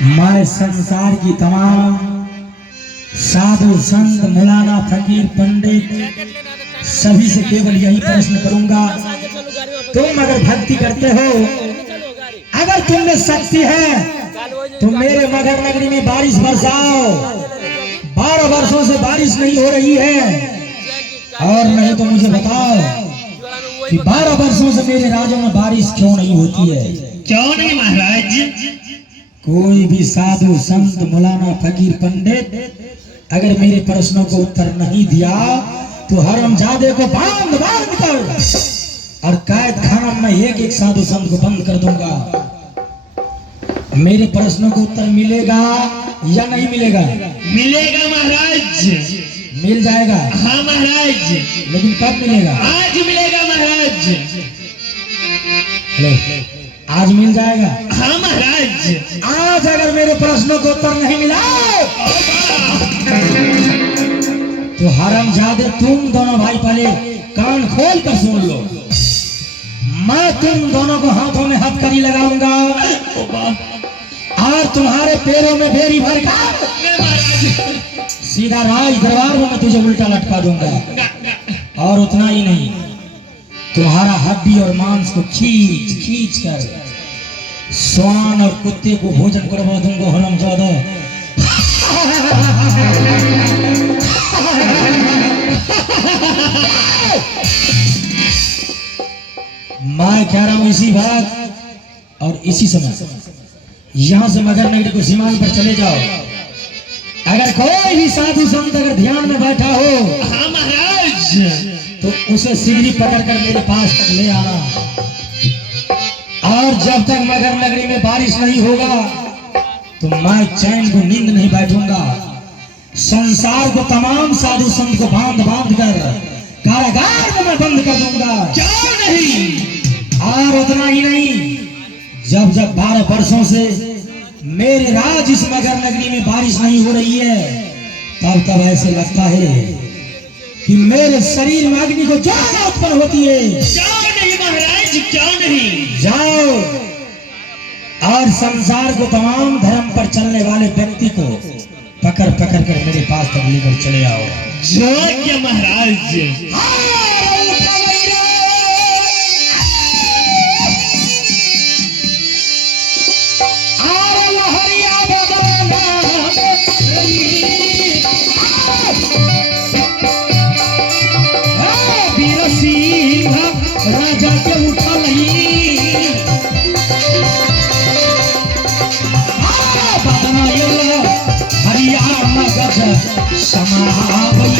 मैं संसार की तमाम साधु संत मौलाना फकीर पंडित सभी से केवल यही प्रश्न करूंगा, तुम अगर भक्ति करते हो, अगर तुम में शक्ति है तो मेरे मगर नगरी में बारिश बरसाओ। 12 वर्षों से बारिश नहीं हो रही है, और नहीं तो मुझे बताओ कि 12 वर्षों से मेरे राज्य में बारिश क्यों नहीं होती है? क्यों नहीं महाराज? कोई भी साधु संत मौलाना फकीर पंडित अगर मेरे प्रश्नों को उत्तर नहीं दिया तो हरामजादे को बांध बांध कर और कैद खाना में एक एक साधु संत को बंद कर दूंगा। मेरे प्रश्नों को उत्तर मिलेगा या नहीं मिलेगा? मिलेगा महाराज। मिल जाएगा? हाँ महाराज। लेकिन कब मिलेगा? आज मिलेगा महाराज। हेलो, आज मिल जाएगा? हाँ महाराज। आज अगर मेरे प्रश्नों को उत्तर नहीं मिला तो हरामजादे तुम दोनों भाई पहले कान खोल कर सुन लो। मैं तुम दोनों को हाथों में हथकड़ी लगाऊंगा और तुम्हारे पैरों में बेरी भर कर सीधा राज दरबार में मैं तुझे उल्टा लटका दूंगा। और उतना ही नहीं, तुम्हारा हड्डी और मांस को खींच खींच कर स्वान और कुत्ते को भोजन करवा दूंगा। हरामजादा मैं कह रहा हूं इसी बात और इसी समय यहां से मगर नगरी को सीमान पर चले जाओ। अगर कोई भी साधु संत अगर ध्यान में बैठा हो, हाँ महाराज, तो उसे सीढ़ी पकड़ कर मेरे पास तक ले आना। और जब तक मगर नगरी में बारिश नहीं होगा तो मैं चैन को नींद नहीं बैठूंगा। संसार को तमाम साधु संत को बांध बांध कर कारागार में मैं बंद कर दूंगा। क्यों नहीं? और उतना ही नहीं, जब जब 12 वर्षों से मेरे राज इस मगर नगरी में बारिश नहीं हो रही है, तब तब ऐसे लगता है कि मेरे शरीर में अग्नि को ज्वाला उत्पन्न होती है। क्यों नहीं महाराज? क्यों नहीं? जाओ और संसार को तमाम धर्म पर चलने वाले व्यक्ति को पकड़ पकड़ कर मेरे पास तक लेकर चले आओ। योग्य महाराज। राजा के उठा नहीं हरियाणा गज समावल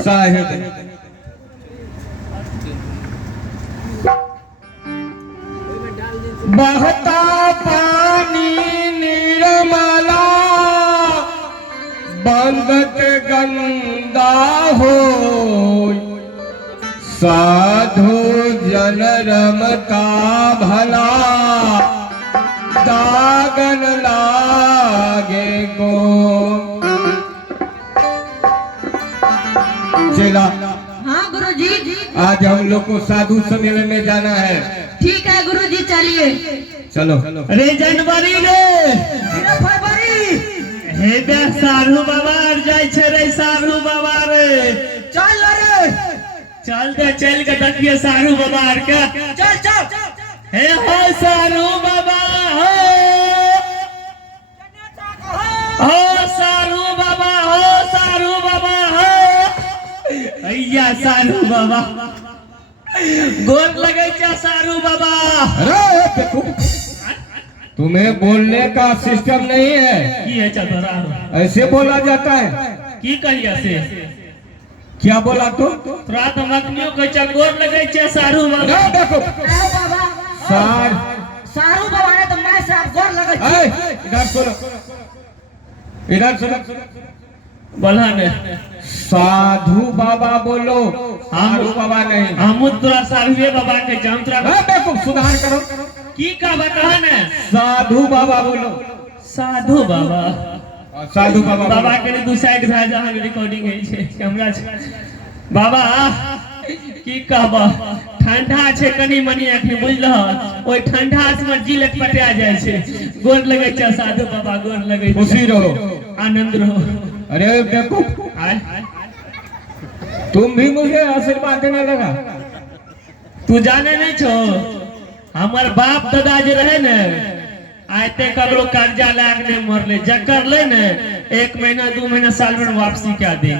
साहेब बहता पानी निर्मला बंदत गंगा हो, साधु जन रमता भला दागन लागे को। चला हाँ गुरुजी। आज हम लोग को साधु सम्मेलन में जाना है। ठीक है गुरुजी, चलिए। चलो। रे जनवरी रे फरवरी हे बे सारू बाबा जाय छे रे, सारू बाबा रे चल रे, चल दे, चल के देखिए सारू बाबा के। चल चल हे हो सारू बाबा हो सारू बाबा हो अय्या सारू बाबा गोर लगे क्या सारू बाबा। अरे बेवकूफ, तुम्हें बोलने का सिस्टम नहीं है, की है चल रहा ऐसे बोला जाता है। की कहिया से क्या बोला तो? तोरा तो मखनियों को चल गोर लगे क्या सारू बाबा। अरे बेवकूफ, अरे बाबा सार सारू बाबा ने तो मैं से आप गोर लगे छी। ऐ, इधर सुनो, इधर सुनो, बोला ने साधु बाबा बोलो, साधु बाबा नहीं। हम तोरा सारुए बाबा के जान तोरा अरे बेवकूफ, सुधार करो। की का बता ने साधु बाबा बोलो, साधु बाबा साधु बाबा बोलो। बाबा के दू साइड भए जा हम रिकॉर्डिंग है छे कैमरा छे बाबा की कहबा ठंडा छे कनी मनी अखनी बुझलह ओय ठंडा से जी लटपटा जाय छे। गोर लगे छ साधु बाबा गोर लगे खुशी रहो, आनंद रहो। अरे बेवकूफ, आय तुम भी मुझे आशीर्वाद देने लगा। तू जाने नहीं छो हमार बाप दादा जे रहे ने आते ककरो कर्जा लाग ने मरले जकर ले ने 1 महीना 2 महीना साल में वापसी क्या दे।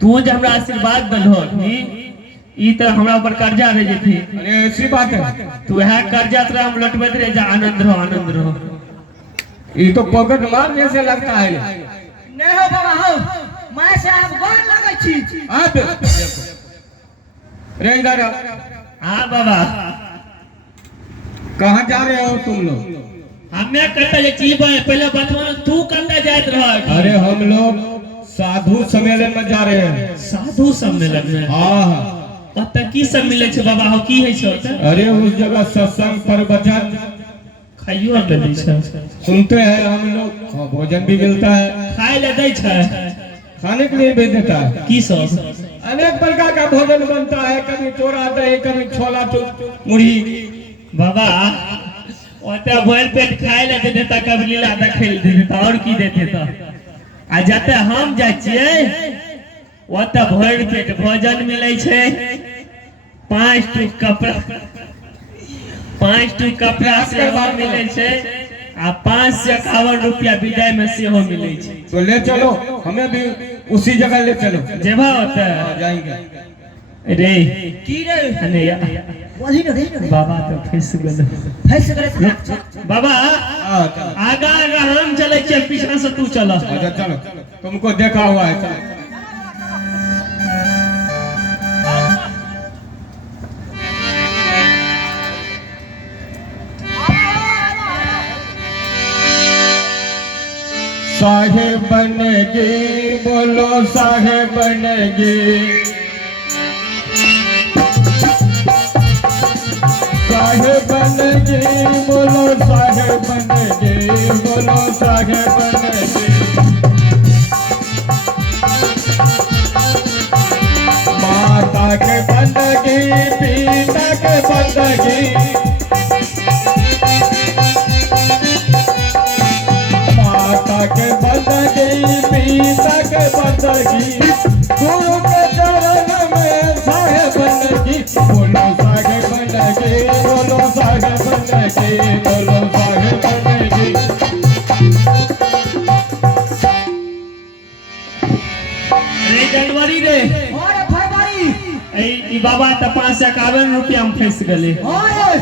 तू जे हमरा आशीर्वाद दलहो ई त हमरा ऊपर कर्जा रह जेथी। अरे ऐसी बात है, तू है कर्जा तोरा हम लौटबैत रहे जा आनंद रहो। ये तो पॉकेट मार जैसे लगता है। नहीं हो बाबा हो मैं से आप गोर लगे छी। आप रे इधर आओ। हां बाबा कहाँ जा रहे हो तुम लोग? हमें कहता जे चीज पहले बतवा तू कहता जात रह। अरे हम लोग साधु सम्मेलन में जा रहे हैं। साधु सम्मेलन में हाँ, पता की सब मिले छे बाबा हो की है छो त अरे उस जगह सत्संग प्रवचन खाइयो मिले छे सुनते हैं हम लोग। हाँ, भोजन भी मिलता है, खाए ले दै छे खाने के लिए भी देता है। की सब अनेक प्रकार का भोजन बनता है, कभी चोरा दही, कभी छोला मुढ़ी। बाबा ओते भर पेट खाए ले दे देता कभी लीला देखे ले दे देता और की देते तो आ जाते हम जाय छिए ओते भर पेट भोजन मिलै छे 5 टूक कपड़ा सेवा मिलै छे आ 551 रुपया विदाई में सेहो मिलै छे। तो ले चलो, हमें भी उसी जगह ले चलो। जेबा ओते जाएंगे। रे की रे अने या बोली न बाबा तो फंस गेल। फैस करे बाबा हाँ, चलो। आगा हम चले छिए पीछा से तू चल। अच्छा चलो, तुमको देखा हुआ है, चलो। साहेब बनेगी, बोलो साहेब बनेगी, साहेब बनेगी, बोलो साहेब बनेगी, बोलो साहेब बनेगी। माता के बंदगी, पिता के बंदगी, माता के बंदगी, पिता के बंदगी, गुरु के चरण में साहेब बनेगी, बोलो साहेब बनेगी, बोलो साहेब बनेगी, बोलो साहेब बनेगी। रे जनवरी रे और फरवरी ई बाबा त 551 रुपया में फंस गेले। और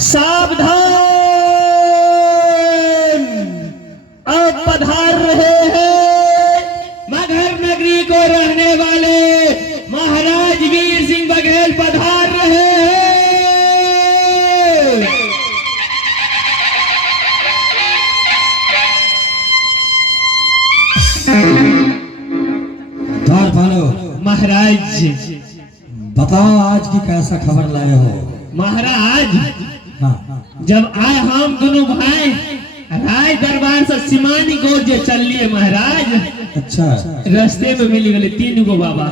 सावधान अब पधार रहे हैं मगहर नगरी को रहने वाले महाराज वीर सिंह बघेल पधार रहे हैं। द्वार पालो, महाराज बताओ आज की कैसा खबर लाए हो? महाराज हाँ, जब आए हम दोनों भाई राय दरबार से सिमानी गोर जे चल लिए महाराज अच्छा, रास्ते में मिल गए 3 गो बाबा।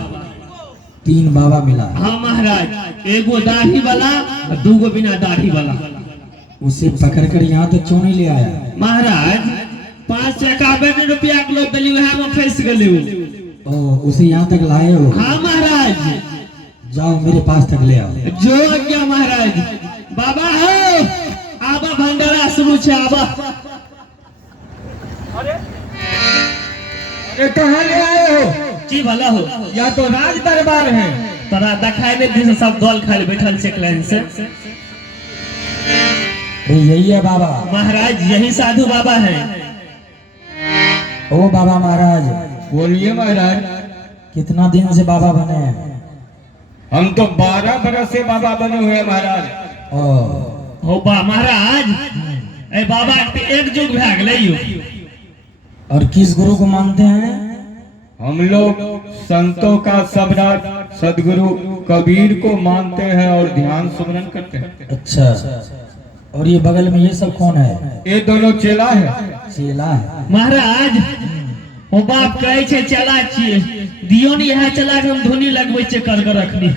3 बाबा मिला। हाँ महाराज, एगो दाढ़ी वाला और 2 गो बिना दाढ़ी वाला। उसे पकड़ कर यहाँ तक क्यों नहीं ले आया? महाराज 551 रुपया के लोग दली वहाँ में फंस गए। ओ, उसे यहाँ तक लाए हो? हाँ महाराज, जाओ मेरे पास तक ले आओ। जो आज्ञा महाराज। बाबा हो आबा भंडारा शुरू छे आबा। ये कहाँ ले आए हो? जी भला हो। या तो राज दरबार है। तोरा दिखाई नहीं दे सब दल खाली बैठल छे लाइन से। अरे यही है बाबा। महाराज यही साधु बाबा हैं। ओ बाबा महाराज, बोलिए महाराज। कितना दिन से बाबा बने हैं? हम तो 12 बरस से बाबा बने हुए हैं महाराज। हो बा महाराज ए बाबा के एक जुग भे गेलै यो। और किस गुरु को मानते हैं? हम लोग संतों का सबराज सदगुरु कबीर को मानते हैं और ध्यान सुमरन करते हैं। अच्छा, और ये बगल में ये सब कौन है? ये दोनों चेला है। चेला है। महाराज ओ बाप कहे छे चला छिए दियो ने यह चला के हम धुनी लगबै छे कर रखनी।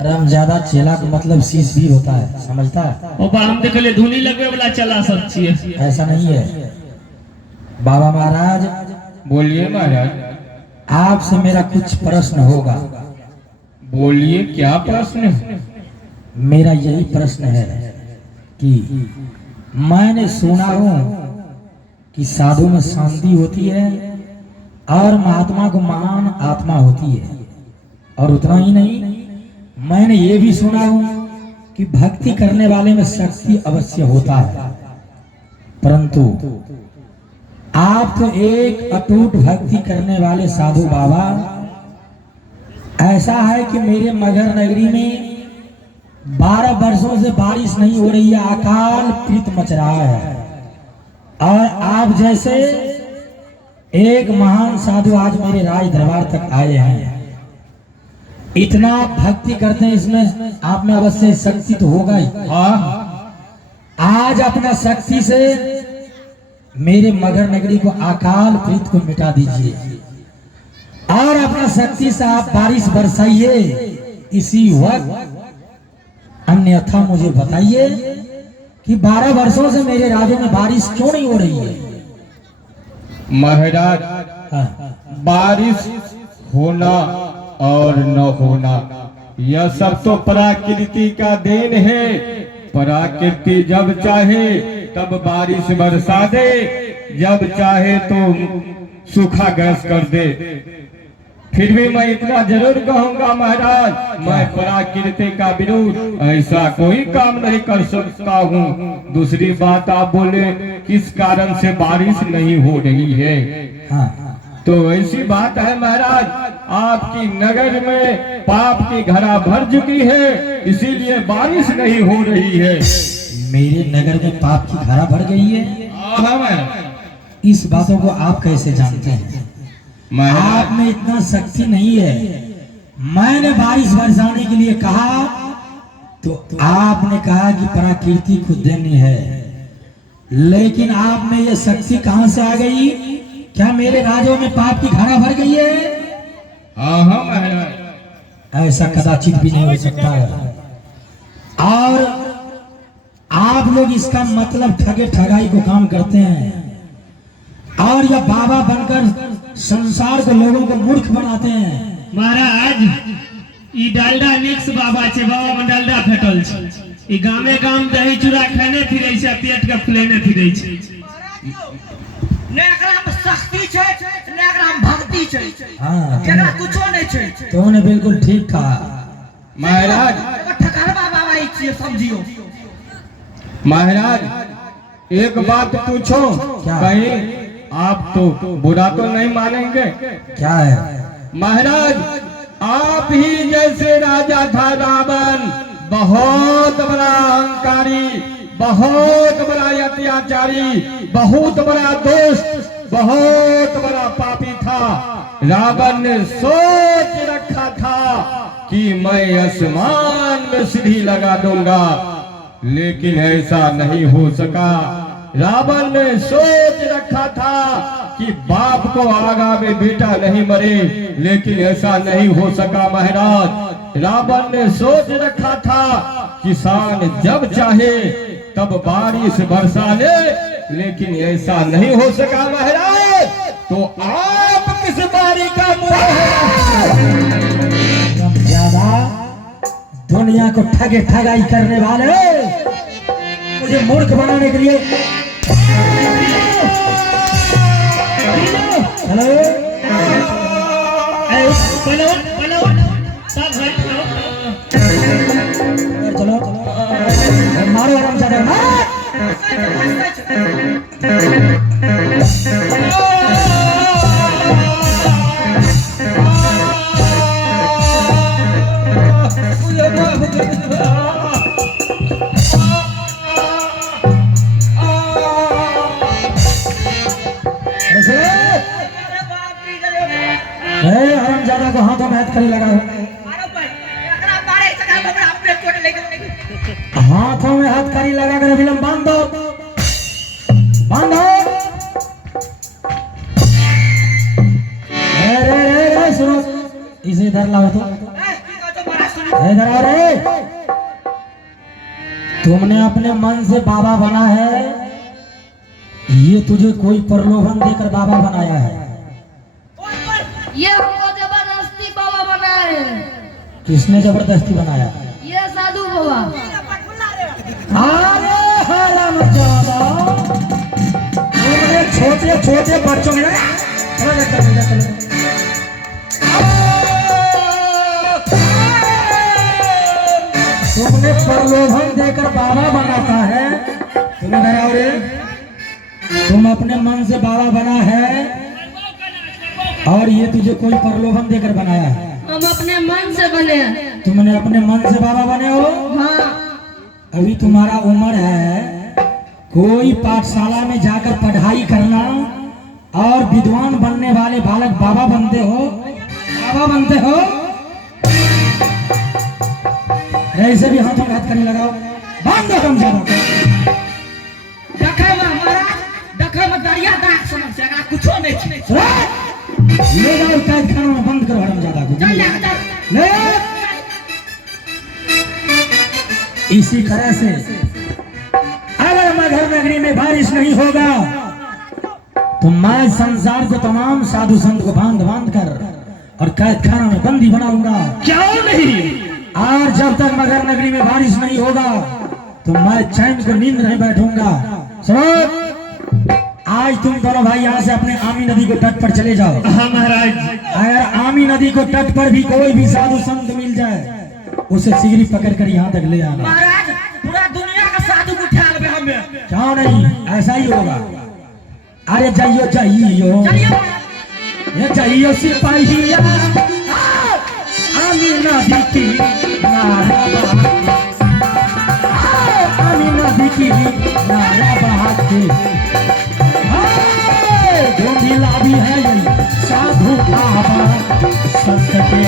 अरे हम ज्यादा चेला का मतलब शीश भी होता है, समझता है? ओ बा हम देखले धुनी लगबै वाला चला सब छिए। ऐसा नहीं है बाबा महाराज। बोलिए महाराज। आपसे मेरा कुछ प्रश्न होगा। बोलिए क्या प्रश्न है? मेरा यही प्रश्न है कि मैंने सुना हूं कि साधु में शांति होती है और महात्मा को महान आत्मा होती है। और उतना ही नहीं, मैंने ये भी सुना हूं कि भक्ति करने वाले में शक्ति अवश्य होता है। परंतु आप तो एक अटूट भक्ति करने वाले साधु बाबा। ऐसा है कि मेरे मगर नगरी में 12 वर्षों से बारिश नहीं हो रही है, अकाल पीत मच रहा है। और आप जैसे एक महान साधु आज मेरे राज दरबार तक आए हैं। इतना भक्ति करते हैं, इसमें आप में अवश्य शक्ति तो होगा ही। हाँ, आज अपना शक्ति से मेरे मगर नगरी को अकाल पीत को मिटा दीजिए और अपना शक्ति से आप बारिश बरसाइए इसी वक्त। अन्यथा मुझे बताइए कि 12 वर्षों से मेरे राज्य में बारिश क्यों नहीं हो रही है? महाराज हाँ। बारिश होना और न होना यह सब तो प्रकृति का देन है। प्रकृति जब चाहे तब बारिश बरसा दे, जब चाहे तो सूखा ग्रस्त कर दे। फिर भी मैं इतना जरूर कहूंगा महाराज, मैं प्रकृति का विरोध ऐसा कोई काम नहीं कर सकता हूँ। दूसरी बात आप बोले किस कारण से बारिश नहीं हो रही है। हाँ। तो ऐसी बात है महाराज, आपकी नगर में पाप की घड़ा भर चुकी है, इसीलिए बारिश नहीं हो रही है। मेरे नगर में पाप की धारा भर गई है। इस बातों को आप कैसे जानते हैं? आप में इतना शक्ति नहीं है। मैंने बारिश बरसाने के लिए कहा तो आपने कहा कि प्रकृति खुद देनी है, लेकिन आप में ये शक्ति कहां से आ गई? क्या मेरे राज्यों में पाप की धारा भर गई है? हाँ महाराज, ऐसा कदाचित भी नहीं हो सकता है। और आप लोग इसका मतलब ठगे ठगाई को काम करते हैं और यह बाबा बनकर संसार के लोगों को मूर्ख बनाते हैं। महाराज ई डालडा निक्स बाबा छे, बाबा में डालडा फेटल छे। ई गामे गाम दही चूड़ा खाने फिरै छे, पेट के फुलेने फिरै छे। ने एकरा में शक्ति छे, ने एकरा में भक्ति छे। हाँ, एकरा कुछो नहीं छे। तुमने बिल्कुल ठीक कहा महाराज। एगो ठकरवा बाबा ई छिए, समझियो। महाराज एक बात पूछो, क्या? कहीं आप तो बुरा तो नहीं मानेंगे? क्या है? महाराज आप ही जैसे राजा था रावण, बहुत बड़ा अहंकारी, बहुत बड़ा अत्याचारी, बहुत बड़ा दोस्त, बहुत बड़ा पापी था। रावण ने सोच रखा था कि मैं आसमान में सीढ़ी लगा दूंगा, लेकिन ऐसा नहीं हो सका। रावण ने सोच रखा था कि बाप को आगा में बेटा नहीं मरे, लेकिन ऐसा नहीं हो सका महाराज। रावण ने सोच रखा था किसान जब चाहे तब बारिश बरसा ले, लेकिन ऐसा नहीं हो सका महाराज। तो आप किस बारी का मुंह है? ज्यादा दुनिया को ठगाई करने वाले मुझे मूर्ख बनाने के लिए हेलो चलो चलो सब भाई चलो मारो आराम से हरामजादा को हाथों में हथकड़ी लगा हाथों में हथकड़ी लगा कर अभिलंब बांध दो रे सुनो इसे इधर लाओ तो इधर आओ रे तुमने अपने मन से बाबा बना है ये तुझे कोई प्रलोभन देकर बाबा बनाया है ये हमको जबरदस्ती बाबा बनाए हैं। किसने जबरदस्ती बनाया ये साधु बाबा अरे हरामजादा तुमने छोटे छोटे बच्चों में तुमने प्रलोभन देकर बाबा बनाता है तुम्हें डराओ रे तुम अपने मन से बाबा बना है और ये तुझे कोई प्रलोभन देकर बनाया है हम अपने मन से बने हैं। तुमने अपने मन से बाबा बने हो हाँ अभी तुम्हारा उम्र है कोई पाठशाला में जाकर पढ़ाई करना और विद्वान बनने वाले बालक बाबा बनते हो ऐसे भी हाथों में हाथ करने लगाओ बांध दो कम ज्यादा ले जाओ कैद खाना में बंद करो हरामजादा को ले इसी तरह से अगर मगहर नगरी में बारिश नहीं होगा तो मैं संसार को तमाम साधु संत को बांध कर और कैद खाना में बंदी बनाऊंगा क्यों नहीं और जब तक मगहर नगरी में बारिश नहीं होगा तो मैं चैन से नींद नहीं बैठूंगा सुनो आज तुम दोनों भाई यहाँ से अपने आमी नदी को तट पर चले जाओ हाँ महाराज अगर आमी नदी को तट पर भी कोई भी साधु संत मिल जाए उसे सिगरी पकड़ कर यहाँ तक ले आना महाराज पूरा दुनिया का साधु को उठा ले हमें क्यों नहीं ऐसा ही होगा अरे जाइयो ये जाइयो सिपाहिया आमी नदी की नारा बहाके ढूंढी लाभी है साधु बाबा संत के